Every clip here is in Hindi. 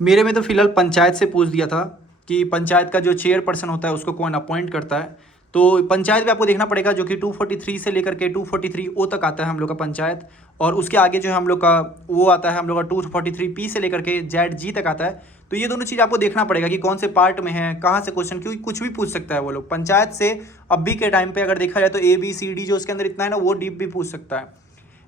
मेरे में तो फिलहाल पंचायत से पूछ दिया था कि पंचायत का जो चेयरपर्सन होता है उसको कौन अपॉइंट करता है। तो पंचायत भी आपको देखना पड़ेगा, जो कि 243 से लेकर के 243 ओ तक आता है हम लोग का पंचायत। और उसके आगे जो है हम लोग का वो आता है हम लोग का 243 पी से लेकर के जेड जी तक आता है। तो ये दोनों चीज़ आपको देखना पड़ेगा कि कौन से पार्ट में है, कहाँ से क्वेश्चन, क्योंकि कुछ भी पूछ सकता है वो लोग पंचायत से। अभी के टाइम पे अगर देखा जाए तो ए बी सी डी जो उसके अंदर इतना है ना, वो डीप भी पूछ सकता है।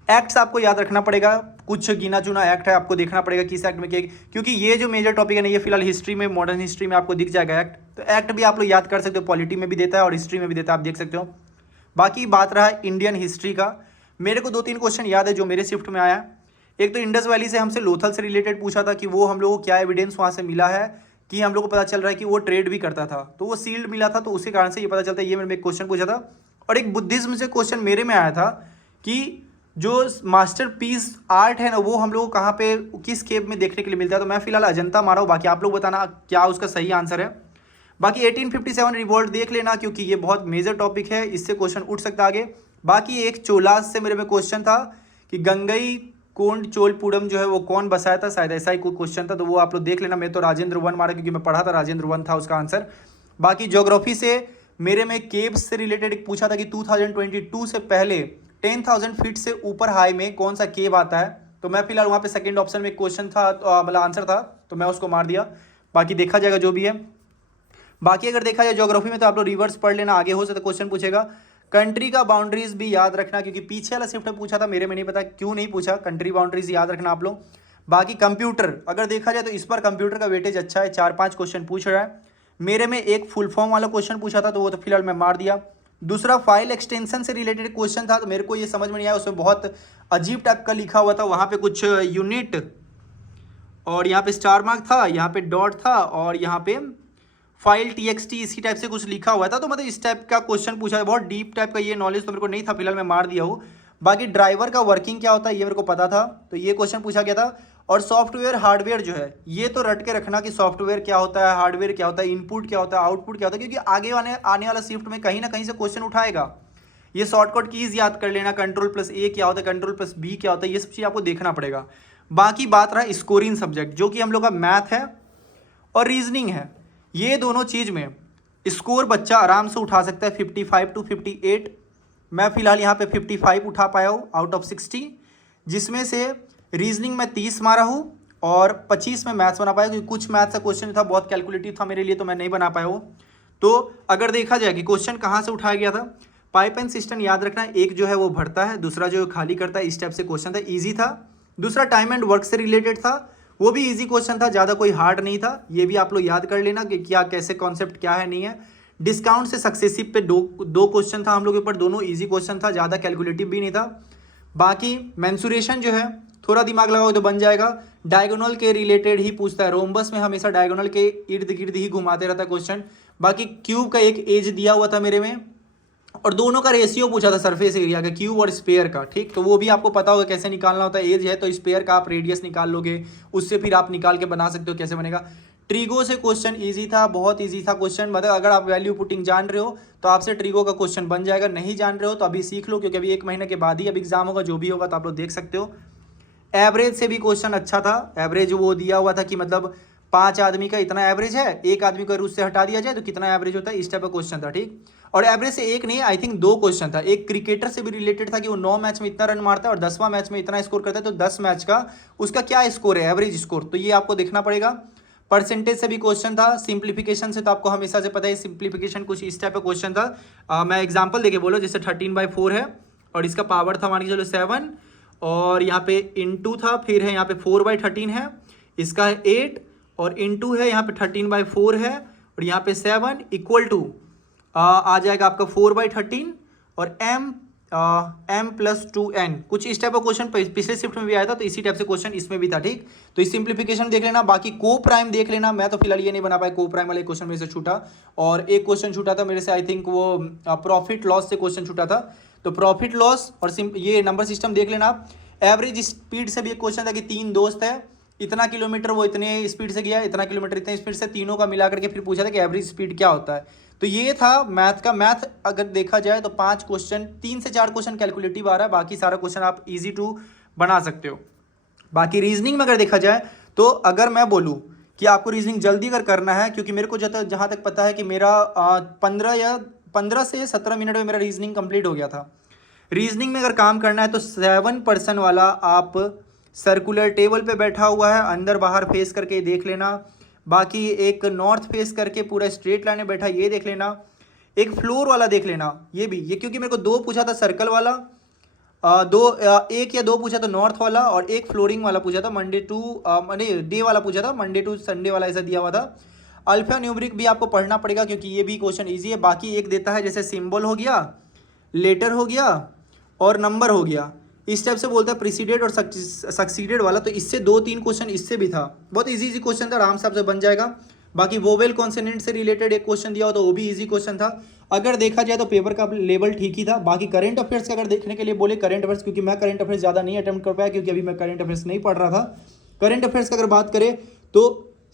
एक्ट्स आपको याद रखना पड़ेगा, कुछ गिना चुना एक्ट है, आपको देखना पड़ेगा किस एक्ट में क्या, क्योंकि ये जो मेजर टॉपिक है ना, ये फिलहाल हिस्ट्री में, मॉडर्न हिस्ट्री में आपको दिख जाएगा एक्ट। तो एक्ट भी आप लोग याद कर सकते हो, पॉलिटी में भी देता है और हिस्ट्री में भी देता है, आप देख सकते हो। बाकी बात रहा इंडियन हिस्ट्री का, मेरे को 2-3 क्वेश्चन याद है जो मेरे शिफ्ट में आया। एक तो इंडस वैली से हमसे लोथल से रिलेटेड पूछा था कि वो हम लोग को क्या एविडेंस वहाँ से मिला है कि हम लोग को पता चल रहा है कि वो ट्रेड भी करता था, तो वो सील्ड मिला था, तो उसी कारण से ये पता चलता है। ये मैंने एक क्वेश्चन पूछा था। और एक बुद्धिज्म से क्वेश्चन मेरे में आया था कि जो मास्टर पीस आर्ट है ना, वो हम लोग को कहाँ पे किस केव में देखने के लिए मिलता है। तो मैं फिलहाल अजंता मारा हूँ, बाकी आप लोग बताना क्या उसका सही आंसर है। बाकी 1857 रिवॉल्ट देख लेना, क्योंकि ये बहुत मेजर टॉपिक है, इससे क्वेश्चन उठ सकता है आगे। बाकी एक चोलास से मेरे में क्वेश्चन था कि गंगई कोंड चोलपुरम जो है वो कौन बसाया था, शायद ऐसा ही कोई क्वेश्चन था, तो वो आप लोग देख लेना। मैं तो राजेंद्र वन मारा क्योंकि मैं पढ़ा था, राजेंद्र वन था उसका आंसर। बाकी ज्योग्राफी से मेरे में केव्स से रिलेटेड एक पूछा था कि 2022 से पहले 10,000 फीट से ऊपर हाई में कौन सा केव आता है। तो मैं फिलहाल वहाँ पे सेकंड ऑप्शन में क्वेश्चन था, मतलब आंसर था, तो मैं उसको मार दिया। बाकी देखा जाएगा जो भी है। बाकी अगर देखा जाए ज्योग्राफी में तो आप लोग रिवर्स पढ़ लेना, आगे हो सकता क्वेश्चन पूछेगा। कंट्री का बाउंड्रीज भी याद रखना, क्योंकि पीछे वाला शिफ्ट में पूछा था, मेरे में नहीं पता क्यों नहीं पूछा। कंट्री बाउंड्रीज याद रखना आप लोग। बाकी कंप्यूटर अगर देखा जाए तो इस पर कंप्यूटर का वेटेज अच्छा है, 4-5 क्वेश्चन पूछ रहा है। मेरे में एक फुल फॉर्म वाला क्वेश्चन पूछा था, तो वो तो फिलहाल मैं मार दिया। दूसरा फाइल एक्सटेंशन से रिलेटेड क्वेश्चन था, तो मेरे को ये समझ में नहीं आया, उसमें बहुत अजीब टाइप का लिखा हुआ था, वहाँ पे कुछ यूनिट और यहाँ पे स्टार मार्क था, यहाँ पे डॉट था और यहाँ पे फाइल टीएक्सटी इसी टाइप से कुछ लिखा हुआ था। तो मतलब इस टाइप का क्वेश्चन पूछा है, बहुत डीप टाइप का, ये नॉलेज तो मेरे को नहीं था, फिलहाल मैं मार दिया हूँ। बाकी ड्राइवर का वर्किंग क्या होता है ये मेरे को पता था, तो ये क्वेश्चन पूछा गया था। और सॉफ्टवेयर हार्डवेयर जो है, ये तो रट के रखना कि सॉफ्टवेयर क्या होता है, हार्डवेयर क्या होता है, इनपुट क्या होता है, आउटपुट क्या होता है, क्योंकि आगे आने वाला शिफ्ट में कहीं ना कहीं से क्वेश्चन उठाएगा। ये शॉर्टकट कीज याद कर लेना, कंट्रोल+A क्या होता है, कंट्रोल+B क्या होता है, ये सब चीज़ आपको देखना पड़ेगा। बाकी बात रहा स्कोरिंग सब्जेक्ट, जो कि हम लोग का मैथ है और रीजनिंग है। ये दोनों चीज़ में स्कोर बच्चा आराम से उठा सकता है 55 to 58। मैं फिलहाल यहाँ पे 55 उठा पाया हूँ आउट ऑफ 60, जिसमें से रीजनिंग में 30 मारा हूँ और 25 में मैथ्स बना पाया, क्योंकि कुछ मैथ्स का क्वेश्चन था बहुत कैलकुलेटिव था मेरे लिए, तो मैं नहीं बना पाया हूँ। तो अगर देखा जाए कि क्वेश्चन कहाँ से उठाया गया था, पाइप एंड सिस्टम याद रखना, एक जो है वो भरता है, दूसरा जो खाली करता है, इस टाइप से क्वेश्चन था, ईजी था। दूसरा टाइम एंड वर्क से रिलेटेड था, वो भी इजी क्वेश्चन था, ज़्यादा कोई हार्ड नहीं था। ये भी आप लोग याद कर लेना कि क्या कैसे कॉन्सेप्ट क्या है नहीं है। डिस्काउंट से सक्सेसिव पे दो क्वेश्चन था हम लोग के ऊपर, दोनों इजी क्वेश्चन था, ज़्यादा कैलकुलेटिव भी नहीं था। बाकी मेंसुरेशन जो है थोड़ा दिमाग लगाओ तो बन जाएगा। डायगोनल के रिलेटेड ही पूछता है, रोम्बस में हमेशा डायगोनल के इर्द गिर्द ही घुमाते रहता है क्वेश्चन। बाकी क्यूब का एक एज दिया हुआ था मेरे में, और दोनों का रेशियो पूछा था सरफेस एरिया का, क्यूब और स्पेयर का, ठीक। तो वो भी आपको पता होगा कैसे निकालना होता है। एज है तो स्पेयर का आप रेडियस निकाल लोगे, उससे फिर आप निकाल के बना सकते हो कैसे बनेगा। ट्रिगो से क्वेश्चन इजी था, बहुत इजी था क्वेश्चन, मतलब अगर आप वैल्यू पुटिंग जान रहे हो तो आपसे ट्रिगो का क्वेश्चन बन जाएगा। नहीं जान रहे हो तो अभी सीख लो, क्योंकि अभी 1 महीने के बाद ही अब एग्जाम होगा, जो भी होगा तो आप लोग देख सकते हो। एवरेज से भी क्वेश्चन अच्छा था। एवरेज वो दिया हुआ था कि मतलब 5 आदमी का इतना एवरेज है, एक आदमी को अगर उससे हटा दिया जाए तो कितना एवरेज होता है, इस टाइप का क्वेश्चन था, ठीक। और एवरेज से एक नहीं, आई थिंक 2 क्वेश्चन था। एक क्रिकेटर से भी रिलेटेड था कि वो 9 मैच में इतना रन मारता है और 10वां मैच में इतना स्कोर करता है, तो 10 मैच का उसका क्या स्कोर है, एवरेज स्कोर, तो ये आपको देखना पड़ेगा। परसेंटेज से भी क्वेश्चन था। सिंप्लीफिकेशन से तो आपको हमेशा से पता है, सिंप्लीफिकेशन कुछ इस टाइप का क्वेश्चन था। मैं एग्जाम्पल देके बोलो, जैसे 13/4 है और इसका पावर था मान के चलो 7, और यहाँ पे इंटू था, फिर है यहाँ पे 4/13 है, इसका है 8 और इंटू है यहाँ पे 13/4 है और यहाँ पे 7 इक्वल टू आ जाएगा आपका 4/13 और m+2n, कुछ इस टाइप का क्वेश्चन पिछले शिफ्ट में भी आया था, तो इसी टाइप से क्वेश्चन इसमें भी था, ठीक। तो इस सिंप्लीफिकेशन देख लेना। बाकी को प्राइम देख लेना, मैं तो फिलहाल ये नहीं बना पाया, को प्राइम वाला एक क्वेश्चन मेरे से छूटा, और एक क्वेश्चन छूटा था मेरे से, आई थिंक वो प्रॉफिट लॉस से क्वेश्चन छूटा था। तो प्रॉफिट लॉस और ये नंबर सिस्टम देख लेना आप। एवरेज स्पीड से भी एक क्वेश्चन था कि 3 दोस्त है, इतना किलोमीटर वो इतने स्पीड से गया, इतना किलोमीटर इतने स्पीड से, तीनों का मिला करके फिर पूछा था कि एवरेज स्पीड क्या होता है। तो ये था मैथ का। मैथ अगर देखा जाए तो 5 क्वेश्चन, 3 से 4 क्वेश्चन कैलकुलेटिव आ रहा है, बाकी सारा क्वेश्चन आप इजी टू बना सकते हो। बाकी रीजनिंग में अगर देखा जाए तो अगर मैं बोलूँ कि आपको रीजनिंग जल्दी अगर करना है, क्योंकि मेरे को जहाँ तक पता है कि मेरा 15 से 17 मिनट में मेरा रीजनिंग कंप्लीट हो गया था। रीजनिंग में अगर काम करना है तो 7% वाला आप सर्कुलर टेबल पे बैठा हुआ है, अंदर बाहर फेस करके देख लेना। बाकी एक नॉर्थ फेस करके पूरा स्ट्रेट लाइन में बैठा, ये देख लेना। एक फ्लोर वाला देख लेना, ये क्योंकि मेरे को 2 पूछा था सर्कल वाला, एक या दो पूछा था नॉर्थ वाला, और एक फ्लोरिंग वाला पूछा था मंडे टू डे वाला पूछा था, मंडे टू संडे वाला ऐसा दिया हुआ था। अल्फा न्यूमरिक भी आपको पढ़ना पड़ेगा क्योंकि ये भी क्वेश्चन ईजी है। बाकी एक देता है जैसे सिंबल हो गया, लेटर हो गया और नंबर हो गया, इस टाइप से बोलता है प्रीसीडेड और सक्सीडेड वाला। तो इससे 2-3 क्वेश्चन इससे भी था, बहुत इजी क्वेश्चन था, आराम से आपसे बन जाएगा। बाकी वोवेल कॉन्सोनेंट से रिलेटेड एक क्वेश्चन दिया हो तो वो भी इजी क्वेश्चन था। अगर देखा जाए तो पेपर का लेवल ठीक ही था। बाकी करंट अफेयर्स का अगर देखने के लिए बोले, करंट अफेयर्स, क्योंकि मैं करंट अफेयर्स ज़्यादा नहीं अटेम्प्ट कर पाया क्योंकि अभी मैं करंट अफेयर्स नहीं पढ़ रहा था। करंट अफेयर्स का अगर बात करें तो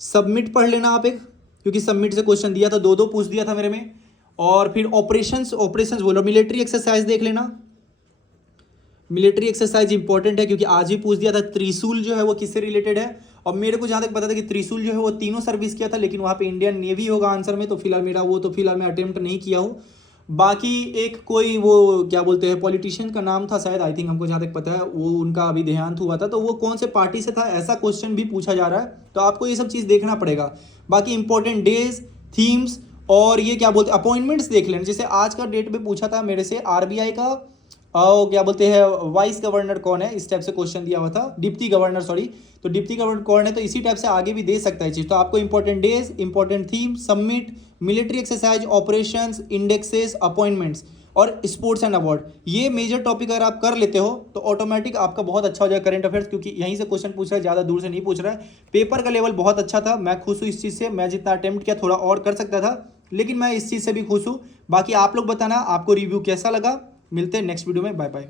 सबमिट पढ़ लेना आप एक, क्योंकि सबमिट से क्वेश्चन दिया था, 2 पूछ दिया था मेरे में। और फिर ऑपरेशंस बोलो, मिलिट्री एक्सरसाइज देख लेना। मिलिट्री एक्सरसाइज इंपॉर्टेंट है क्योंकि आज ही पूछ दिया था त्रिशूल जो है वो किससे रिलेटेड है। और मेरे को जहाँ तक पता था कि त्रिशूल जो है वो तीनों सर्विस किया था, लेकिन वहाँ पे इंडियन नेवी होगा आंसर में, तो फिलहाल मैं अटेम्प्ट नहीं किया हूँ। बाकी एक कोई वो क्या बोलते हैं पॉलिटिशियन का नाम था शायद, आई थिंक, हमको जहाँ तक पता है वो उनका अभी देहांत हुआ था, तो वो कौन से पार्टी से था ऐसा क्वेश्चन भी पूछा जा रहा है। तो आपको ये सब चीज़ देखना पड़ेगा। बाकी इंपॉर्टेंट डेज, थीम्स और ये क्या बोलते हैं अपॉइंटमेंट्स देख लेना। जैसे आज का डेट पे पूछा था मेरे से आरबीआई का क्या बोलते हैं वाइस गवर्नर कौन है, इस टाइप से क्वेश्चन दिया हुआ था, डिप्टी गवर्नर, सॉरी। तो डिप्टी गवर्नर कौन है, तो इसी टाइप से आगे भी दे सकता है चीज़। तो आपको important days, important theme, submit, military exercise, operations, indexes, appointments और स्पोर्ट्स एंड अवार्ड, ये मेजर टॉपिक अगर आप कर लेते हो तो ऑटोमेटिक आपका बहुत अच्छा हो जाएगा करंट अफेयर्स, क्योंकि यहीं से क्वेश्चन पूछ रहा है, ज़्यादा दूर से नहीं पूछ रहा है। पेपर का लेवल बहुत अच्छा था, मैं खुश हूँ इस चीज़ से। मैं जितना अटेम्प्ट किया थोड़ा और कर सकता था, लेकिन मैं इस चीज़ से भी खुश हूँ। बाकी आप लोग बताना आपको रिव्यू कैसा लगा। मिलते हैं नेक्स्ट वीडियो में, बाय बाय।